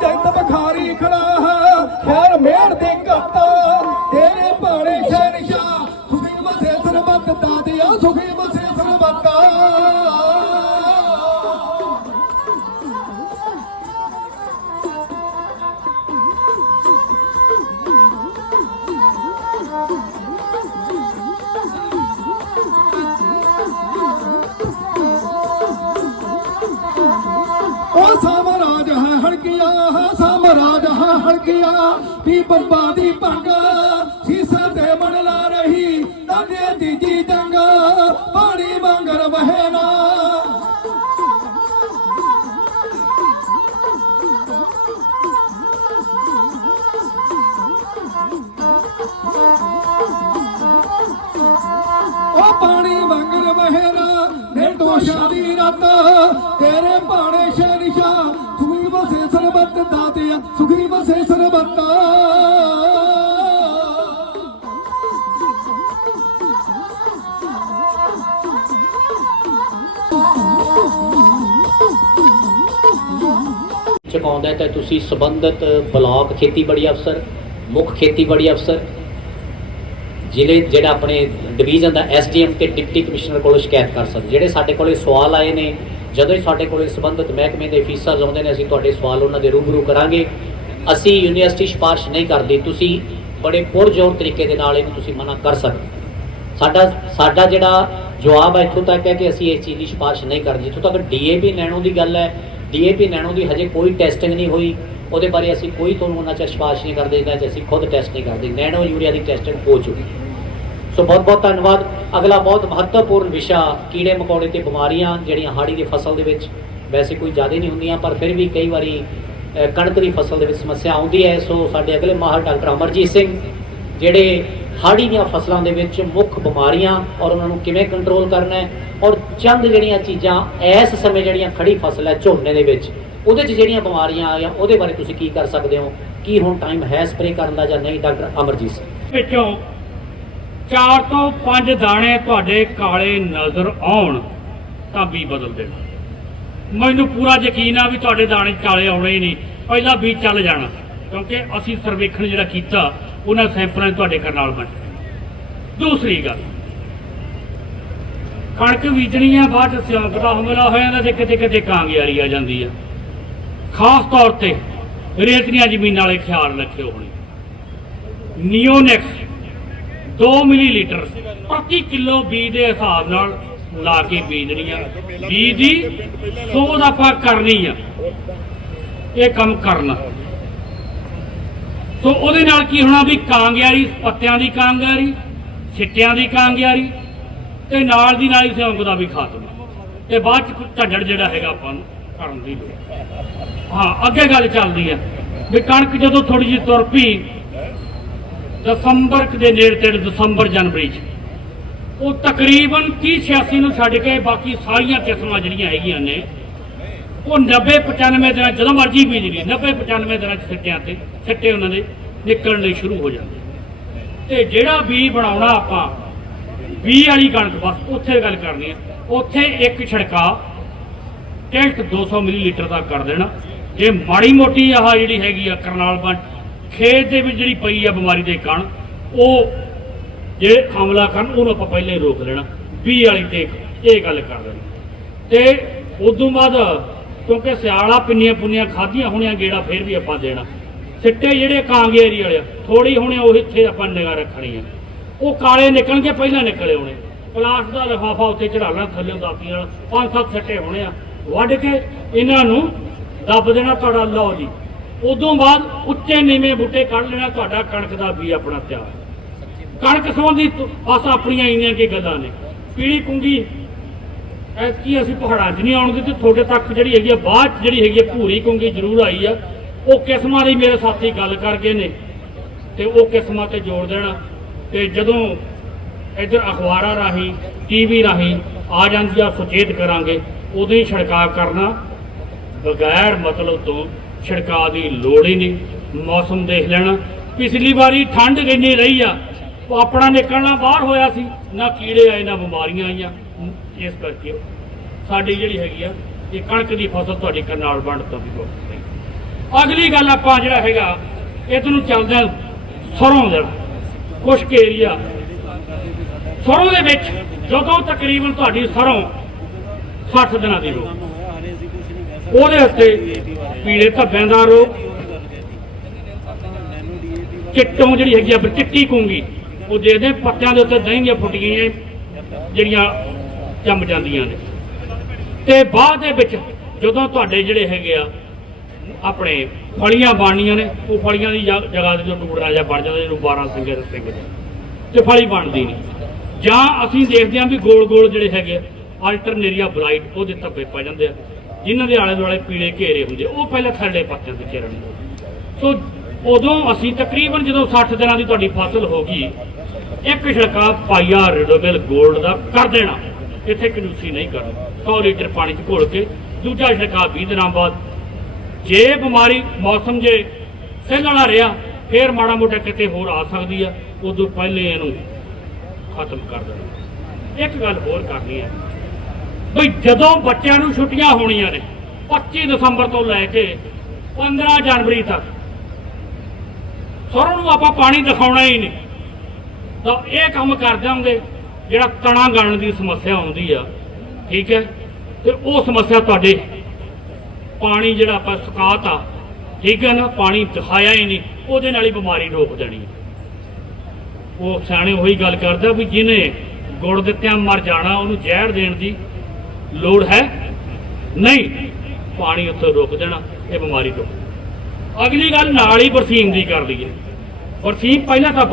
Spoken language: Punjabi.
ਜੰਤ ਬਖਾਰੀ ਖੜਾ ਖੈਰ ਮੇੜ ਦੇ ਕੱਤਾ ਤੇਰੇ ਭਾਣੇ ਸ਼ਹਿਨਸ਼ਾਹ ਸੁਖੀ ਵਸੇ ਸਰਬੱਤ ਦਾਦਿਆ ਸੁਖੀ ਸਾਮਰਾਜ ਹੈ ਹੜਕਿਆ ਵੀ ਬੰਬਾ ਦੀ ਭੰਗ। ਸੀਸਾ ਤੇ ਮਣ ਲਾ ਰਹੀ ਤਾਨੇ ਦੀ ਜੀ ਜੰਗ। ਪਾਣੀ ਮੰਗਰ ਵਹਿ ਉਹ ਪਾਣੀ ਮੰਗਰ ਵਹਿ ਨਾ। ਨਿਰਦੋਸ਼ਾਂ ਦੀ ਰਾਤ, ਤੇਰੇ ਭਾਣੇ ਸ਼ਹਿਨਸ਼ਾ ਸੁਖੀ ਵਸੇ ਸਰਬੱਤ ਦਾ ਸੁਖੀ ਵਸੇ ਸਰਬੱਤਾ। ਤਾਂ ਤੁਸੀਂ ਸੰਬੰਧਿਤ ਬਲਾਕ ਖੇਤੀਬਾੜੀ ਅਫਸਰ, ਮੁੱਖ ਖੇਤੀਬਾੜੀ ਅਫਸਰ, ਜ਼ਿਲ੍ਹੇ ਜਿਹੜਾ ਆਪਣੇ ਡਿਵੀਜ਼ਨ ਦਾ ਐਸਡੀਐਮ ਤੇ ਡਿਪਟੀ ਕਮਿਸ਼ਨਰ ਕੋਲੋਂ ਸ਼ਿਕਾਇਤ ਕਰ ਸਕਦੇ ਜਿਹੜੇ ਸਾਡੇ ਕੋਲੇ ਸਵਾਲ ਆਏ ਨੇ ਜਦੋਂ ਹੀ ਸਾਡੇ ਕੋਲੇ ਸੰਬੰਧਿਤ ਮਹਿਕਮੇ ਦੇ ਅਫੀਸਰਸ ਆਉਂਦੇ ਨੇ, ਅਸੀਂ ਤੁਹਾਡੇ ਸਵਾਲ ਉਹਨਾਂ ਦੇ ਰੂਬਰੂ ਕਰਾਂਗੇ। ਅਸੀਂ ਯੂਨੀਵਰਸਿਟੀ ਸਿਫਾਰਿਸ਼ ਨਹੀਂ ਕਰਦੇ, ਤੁਸੀਂ ਬੜੇ ਪੁਰਜੋਰ ਤਰੀਕੇ ਦੇ ਨਾਲ ਇਹਨੂੰ ਤੁਸੀਂ ਮਨਾ ਕਰ ਸਕਦੇ ਸਾਡਾ ਸਾਡਾ ਜਿਹੜਾ ਜਵਾਬ ਹੈ ਇੱਥੋਂ ਤੱਕ ਹੈ ਕਿ ਅਸੀਂ ਇਸ ਚੀਜ਼ ਦੀ ਸਿਫਾਰਿਸ਼ ਨਹੀਂ ਕਰਦੇ। ਜਿੱਥੋਂ ਤੱਕ ਡੀਏਪੀ ਨੈਣੋ ਦੀ ਗੱਲ ਹੈ। ਡੀਏਪੀ ਨੈਣੋ ਦੀ ਹਜੇ ਕੋਈ ਟੈਸਟਿੰਗ ਨਹੀਂ ਹੋਈ। ਉਹਦੇ ਬਾਰੇ ਅਸੀਂ ਕੋਈ ਤੁਹਾਨੂੰ ਉਹਨਾਂ 'ਚ ਸਿਫਾਰਿਸ਼ ਨਹੀਂ ਕਰਦੇ ਜਿੰਨਾ ਚਿਰ ਅਸੀਂ ਖੁਦ ਟੈਸਟ ਨਹੀਂ ਕਰਦੇ। ਨੈਣੋ ਯੂਰੀਆ ਦੀ ਟੈਸਟਿੰਗ ਹੋ ਚੁੱਕੀ ਹੈ। ਸੋ ਬਹੁਤ ਬਹੁਤ ਧੰਨਵਾਦ। ਅਗਲਾ ਬਹੁਤ ਮਹੱਤਵਪੂਰਨ ਵਿਸ਼ਾ, ਕੀੜੇ ਮਕੌੜੇ ਤੇ ਬਿਮਾਰੀਆਂ ਜਿਹੜੀਆਂ ਹਾੜੀ ਦੀ ਫਸਲ ਦੇ ਵਿੱਚ ਵੈਸੇ ਕੋਈ ਜ਼ਿਆਦਾ ਨਹੀਂ ਹੁੰਦੀਆਂ, ਪਰ ਫਿਰ ਵੀ ਕਈ ਵਾਰੀ ਕਣਕ ਦੀ ਫਸਲ ਦੇ ਵਿੱਚ ਸਮੱਸਿਆ ਆਉਂਦੀ ਹੈ। ਸੋ ਸਾਡੇ ਅਗਲੇ ਮਾਹਰ ਡਾਕਟਰ ਅਮਰਜੀਤ ਸਿੰਘ ਜਿਹੜੇ ਹਾੜੀ ਦੀਆਂ ਫਸਲਾਂ ਦੇ ਵਿੱਚ ਮੁੱਖ ਬਿਮਾਰੀਆਂ ਔਰ ਉਹਨਾਂ ਨੂੰ ਕਿਵੇਂ ਕੰਟਰੋਲ ਕਰਨਾ ਹੈ ਔਰ ਚੰਦ ਜਿਹੜੀਆਂ ਚੀਜ਼ਾਂ ਇਸ ਸਮੇਂ ਜਿਹੜੀਆਂ ਖੜੀ ਫਸਲ ਹੈ ਝੋਨੇ ਦੇ ਵਿੱਚ, ਉਹਦੇ 'ਚ ਜਿਹੜੀਆਂ ਬਿਮਾਰੀਆਂ ਆ ਗਈਆਂ ਉਹਦੇ ਬਾਰੇ ਤੁਸੀਂ ਕੀ ਕਰ ਸਕਦੇ ਹੋ? ਕੀ ਹੁਣ ਟਾਈਮ ਹੈ ਸਪਰੇਅ ਕਰਨ ਦਾ ਜਾਂ ਨਹੀਂ? ਡਾਕਟਰ ਅਮਰਜੀਤ ਸਿੰਘ। ਵਿੱਚੋਂ ਚਾਰ ਤੋਂ ਪੰਜ ਦਾਣੇ ਤੁਹਾਡੇ ਕਾਲੇ ਨਜ਼ਰ ਆਉਣ, ਤਾਂ ਵੀ ਬਦਲ ਦੇਣਾ। ਮੈਨੂੰ ਪੂਰਾ ਯਕੀਨ ਆ ਵੀ ਤੁਹਾਡੇ ਦਾਣੇ ਕਾਲੇ ਆਉਣੇ ਹੀ ਨਹੀਂ। ਪਹਿਲਾਂ ਵੀ ਚੱਲ ਜਾਣਾ, ਕਿਉਂਕਿ ਅਸੀਂ ਸਰਵੇਖਣ ਜਿਹੜਾ ਕੀਤਾ, ਉਹਨਾਂ ਸੈਂਪਲਾਂ 'ਚ ਤੁਹਾਡੇ ਕਰਨਾਲ ਬਣ ਦੂਸਰੀ ਗੱਲ, ਕਣਕ ਬੀਜਣੀ ਆ, ਬਾਅਦ ਚ ਸਿਉਂਕ ਦਾ ਹਮਲਾ ਹੋ ਜਾਂਦਾ ਤੇ ਕਿਤੇ ਕਿਤੇ ਕਾਂਗਿਆਰੀ ਆ ਜਾਂਦੀ ਆ। ਖਾਸ ਤੌਰ ਤੇ ਰੇਤਲੀਆਂ ਜ਼ਮੀਨਾਂ ਵਾਲੇ ਖਿਆਲ ਰੱਖਿਓ ਹੋਣੀ। ਨਿਓਨੈਕਸ 2 ਮਿਲੀਲੀਟਰ ਪ੍ਰਤੀ ਕਿਲੋ ਬੀਜ ਦੇ ਹਿਸਾਬ ਨਾਲ ਲਾ ਕੇ ਬੀਜਣੀ ਆ। ਬੀਜ ਦੀ ਸੋਧ ਆਪਾਂ ਕਰਨੀ ਆ। ਇਹ ਕੰਮ ਕਰਨਾ। ਸੋ ਉਹਦੇ ਨਾਲ ਕੀ ਹੋਣਾ ਵੀ ਕਾਂਗਿਆਰੀ ਪੱਤਿਆਂ ਦੀ ਕਾਂਗਿਆਰੀ ਛਿੱਟਿਆਂ ਦੀ ਕਾਂਗਿਆਰੀ ਤੇ ਨਾਲ ਦੀ ਨਾਲ ਹੀ ਸਿਉਂਕ ਦਾ ਵੀ ਖਾਤਮਾ। ਤੇ ਬਾਅਦ ਚ ਕੁਝ ਝੱਡੜ ਜਿਹੜਾ ਹੈਗਾ ਆਪਾਂ ਨੂੰ ਕਰਨ ਦੀ ਲੋੜ। ਹਾਂ, ਅੱਗੇ ਗੱਲ ਚੱਲਦੀ ਆ ਵੀ ਕਣਕ ਜਦੋਂ ਥੋੜੀ ਜਿਹੀ ਤੁਰ ਪਈ ਦਸੰਬਰ ਦੇ ਨੇੜੇ ਤੇੜੇ ਦਸੰਬਰ ਜਨਵਰੀ ਚ। ਉਹ ਤਕਰੀਬਨ 30 86 ਨੂੰ ਛੱਡ ਕੇ ਬਾਕੀ ਸਾਰੀਆਂ ਕਿਸਮਾਂ ਜਿਹੜੀਆਂ ਹੈਗੀਆਂ ਨੇ, ਉਹ 90 95 ਦਿਨਾਂ ਜਦੋਂ ਮਰਜ਼ੀ ਬੀਜ ਲਈ 90 95 ਦਿਨਾਂ ਚ ਸਿੱਟਿਆਂ ਤੇ, ਸਿੱਟੇ ਉਹਨਾਂ ਦੇ ਨਿਕਲਣ ਲਈ ਸ਼ੁਰੂ ਹੋ ਜਾਂਦੇ ਤੇ ਜਿਹੜਾ ਬੀ ਬਣਾਉਣਾ ਆਪਾਂ ਬੀ ਵਾਲੀ ਕਣਕ ਬਸ, ਉੱਥੇ ਗੱਲ ਕਰਨੀ ਹੈ। ਉੱਥੇ ਇੱਕ ਛੜਕਾ ਟੈਂਕ 200 ਮਿਲੀਲੀਟਰ ਦਾ ਕਰ ਦੇਣਾ। ਜੇ ਮਾੜੀ ਮੋਟੀ ਆਹ ਜਿਹੜੀ ਹੈਗੀ ਆ ਕਰਨਾਲ ਬੰਡ ਖੇਤ ਦੇ ਵਿੱਚ ਜਿਹੜੀ ਪਈ ਆ ਬਿਮਾਰੀ ਦੇ ਕਣ ਉਹ ਜੇ ਹਮਲਾ ਕਰਨ, ਉਹਨੂੰ ਆਪਾਂ ਪਹਿਲਾਂ ਰੋਕ ਲੈਣਾ। 20 ਵਾਲੀ ਤੇ ਇਹ ਗੱਲ ਕਰ ਦੇਣੀ ਤੇ ਉਦੋਂ ਬਾਅਦ ਕਿਉਂਕਿ ਸਿਆਲਾ ਪਿੰਨੀਆਂ ਪੁੰਨੀਆਂ ਖਾਧੀਆਂ ਹੋਣੀਆਂ, ਗੇੜਾ ਫੇਰ ਵੀ ਆਪਾਂ ਦੇਣਾ। ਸਿੱਟੇ ਜਿਹੜੇ ਕਾਂਗੇਰੀ ਵਾਲੇ ਥੋੜੀ ਹੋਣੇ ਉਹ ਇੱਥੇ ਆਪਾਂ ਨਿਗਾਹ ਰੱਖਣੀ ਆ ਉਹ ਕਾਲੇ ਨਿਕਲਣਗੇ, ਪਹਿਲਾਂ ਨਿਕਲੇ ਹੋਣੇ। ਪਲਾਸ ਦਾ ਲਿਫਾਫਾ ਉੱਤੇ ਚੜਾਉਣਾ ਥੱਲੇ ਦਾਤੀਆਂ ਨਾਲ ਪੰਜ ਸੱਤ ਸਿੱਟੇ ਹੋਣੇ ਆ। ਵੱਢ ਕੇ ਇਹਨਾਂ ਨੂੰ ਦੱਬ ਦੇਣਾ ਤੁਹਾਡਾ, ਲਓ ਜੀ। ਉਦੋਂ ਬਾਅਦ ਉੱਚੇ ਨੀਵੇਂ ਬੂਟੇ ਕੱਢ ਲੈਣਾ, ਤੁਹਾਡਾ ਕਣਕ ਦਾ ਵੀ ਆਪਣਾ ਤਿਆਰ ਕਣਕ ਸੰਬੰਧੀ ਬਸ ਆਪਣੀਆਂ ਇੰਨੀਆਂ ਕੀ ਗੱਲਾਂ ਨੇ। ਪੀੜੀ ਕੁੰਗੀ, ਐਤਕੀ ਅਸੀਂ ਪਹਾੜਾਂ 'ਚ ਨਹੀਂ ਆਉਣ ਦਿੱਤੇ, ਤੁਹਾਡੇ ਤੱਕ ਜਿਹੜੀ ਹੈਗੀ ਆ, ਬਾਅਦ 'ਚ ਜਿਹੜੀ ਹੈਗੀ ਆ ਭੂਰੀ ਕੁੰਗੀ ਜ਼ਰੂਰ ਆਈ ਆ। ਉਹ ਕਿਸਮਾਂ ਦੀ ਮੇਰੇ ਸਾਥੀ ਗੱਲ ਕਰ ਗਏ ਨੇ, ਤੇ ਉਹ ਕਿਸਮਾਂ ਤੇ ਜੋੜ ਦੇਣਾ। ਤੇ ਜਦੋਂ ਇੱਧਰ ਅਖਬਾਰਾਂ ਰਾਹੀਂ ਟੀਵੀ ਰਾਹੀਂ ਆ ਜਾਂਦੀ ਆ, ਸੁਚੇਤ ਕਰਾਂਗੇ, ਉਦੋਂ ਹੀ ਛਿੜਕਾਅ ਕਰਨਾ, ਬਗੈਰ ਮਤਲਬ ਤੋਂ ਛਿੜਕਾਅ ਦੀ ਲੋੜ ਹੀ ਨਹੀਂ। ਮੌਸਮ ਦੇਖ ਲੈਣਾ। ਪਿਛਲੀ ਵਾਰੀ ਠੰਡ ਕਿੰਨੀ ਰਹੀ ਆ, ਉਹ ਆਪਣਾ ਨਿਕਲਣਾ ਬਾਹਰ ਹੋਇਆ ਸੀ। ਨਾ ਕੀੜੇ ਆਏ, ਨਾ ਬਿਮਾਰੀਆਂ ਆਈਆਂ। ਇਸ ਕਰਕੇ ਸਾਡੀ ਜਿਹੜੀ ਹੈਗੀ ਆ, ਇਹ ਕਣਕ ਦੀ ਫਸਲ ਤੁਹਾਡੀ ਕਰਨਾਲ ਵੰਡ ਤੋਂ ਵੀ ਬਹੁਤ ਅਗਲੀ ਗੱਲ ਆਪਾਂ ਜਿਹੜਾ ਹੈਗਾ ਇਹਦੇ ਨੂੰ ਚੱਲਦੇ ਹਾਂ ਸਰੋਂ ਦਾ ਕੁਸ਼ਕ ਏਰੀਆ ਸਰੋਂ ਦੇ ਵਿੱਚ ਜਦੋਂ ਤਕਰੀਬਨ ਤੁਹਾਡੀ ਸਰੋਂ 60 ਦਿਨਾਂ ਦੀ ਹੋ ਉਹਦੇ ਉੱਤੇ ਪੀਲੇ ਧੱਬਿਆਂ ਦਾ ਰੋਗ ਚਿੱਟੋਂ ਜਿਹੜੀ ਹੈਗੀ ਆ, ਫਿਰ ਚਿੱਟੀ ਕੂੰਗੀ ਉਹ ਦੇਖਦੇ ਪੱਤਿਆਂ ਦੇ ਉੱਤੇ ਦਹੀਂ ਦੀਆਂ ਫੁੱਟੀਆਂ ਜਿਹੜੀਆਂ ਜੰਮ ਜਾਂਦੀਆਂ ਨੇ। ਤੇ ਬਾਅਦ ਦੇ ਵਿੱਚ ਜਦੋਂ ਤੁਹਾਡੇ ਜਿਹੜੇ ਹੈਗੇ ਆ, ਆਪਣੇ ਫਲੀਆਂ ਬਣਨੀਆਂ ਨੇ, ਉਹ ਫਲੀਆਂ ਦੀ ਜਗ੍ਹਾ ਤੇ ਜੋ ਟੁਕੜਾ ਜਿਹਾ ਬਣ ਜਾਂਦਾ ਜਿਹਨੂੰ 12 ਸਿੰਗੇ ਰਸਤੇ ਕਹਿੰਦੇ ਤੇ ਫਲੀ ਬਣਦੀ ਨਹੀਂ। ਜਾਂ ਅਸੀਂ ਦੇਖਦੇ ਹਾਂ ਵੀ ਗੋਲ ਗੋਲ ਜਿਹੜੇ ਹੈਗੇ ਆਲਟਰਨੇਰੀਆ ਬਲਾਈਟ, ਉਹਦੇ ਧੱਬੇ ਪੈ ਜਾਂਦੇ ਆ। ਜਿਨ੍ਹਾਂ ਦੇ ਆਲੇ ਦੁਆਲੇ ਪੀਲੇ ਘੇਰੇ ਹੁੰਦੇ, ਉਹ ਪਹਿਲਾਂ ਥੱਲੇ ਪੱਤਿਆਂ ਤੇ ਚਿਰਨ ਸੋ ਉਦੋਂ ਅਸੀਂ ਤਕਰੀਬਨ ਜਦੋਂ 60 ਦਿਨਾਂ ਦੀ ਤੁਹਾਡੀ ਫਸਲ ਹੋ ਗਈ, ਇੱਕ ਛਿੜਕਾਅ ਪਾਈਆ ਰਿਡੋਬਿਲ 골ਡ ਦਾ ਕਰ ਦੇਣਾ। ਇੱਥੇ ਕੰਜੂਸੀ ਨਹੀਂ ਕਰਨੀ। 100 ਲੀਟਰ ਪਾਣੀ ਚ ਘੋਲ ਕੇ, ਦੂਜਾ ਛਿੜਕਾਅ 20 ਦਿਨਾਂ ਬਾਅਦ। ਜੇ ਬਿਮਾਰੀ ਮੌਸਮ ਜੇ ਸਹਿਲਣਾ ਰਿਹਾ, ਫੇਰ ਮਾੜਾ ਮੋਟਾ ਕਿਤੇ ਹੋਰ ਆ ਸਕਦੀ ਆ, ਉਦੋਂ ਪਹਿਲੇ ਇਹਨੂੰ ਖਤਮ ਕਰ ਦੇਣਾ। ਇੱਕ ਗੱਲ ਹੋਰ ਕਰਨੀ ਹੈ। ਬਈ ਜਦੋਂ ਬੱਚਿਆਂ ਨੂੰ ਛੁੱਟੀਆਂ ਹੋਣੀਆਂ ਨੇ 25 ਦਸੰਬਰ ਤੋਂ ਲੈ ਕੇ 15 ਜਨਵਰੀ ਤੱਕ, ਸਰੋਂ ਨੂੰ ਆਪਾਂ ਪਾਣੀ ਦਿਖਾਉਣਾ ਹੀ ਨਹੀਂ। ਤਾਂ ਇਹ ਕੰਮ ਕਰ ਜਾਓਗੇ ਜਿਹੜਾ ਤਣਾ ਗਲਣ ਦੀ ਸਮੱਸਿਆ ਆਉਂਦੀ ਆ, ਠੀਕ ਹੈ? ਤੇ ਉਹ ਸਮੱਸਿਆ ਤੁਹਾਡੇ ਪਾਣੀ ਜਿਹੜਾ ਆਪਾਂ ਸੁਕਾਤਾ, ਠੀਕ ਹੈ ਨਾ? ਪਾਣੀ ਦਿਖਾਇਆ ਹੀ ਨਹੀਂ, ਉਹਦੇ ਨਾਲ ਹੀ ਬਿਮਾਰੀ ਰੋਕ ਦੇਣੀ ਉਹ ਸਿਆਣੇ ਉਹੀ ਗੱਲ ਕਰਦਾ ਵੀ ਜਿਹਨੇ ਗੁੜ ਦਿੱਤਿਆਂ ਮਰ ਜਾਣਾ, ਉਹਨੂੰ ਜ਼ਹਿਰ ਦੇਣ ਦੀ ਲੋੜ ਹੈ? ਨਹੀਂ। ਪਾਣੀ ਉੱਥੇ ਰੁਕ ਜਾਣਾ, ਇਹ ਬਿਮਾਰੀ ਰੋਕ ਅਗਲੀ ਗੱਲ ਨਾਲ ਹੀ ਬਰਸੀਮ ਦੀ ਕਰ ਲਈਏ। ਬਰਸੀਮ ਪਹਿਲਾਂ ਤਾਂ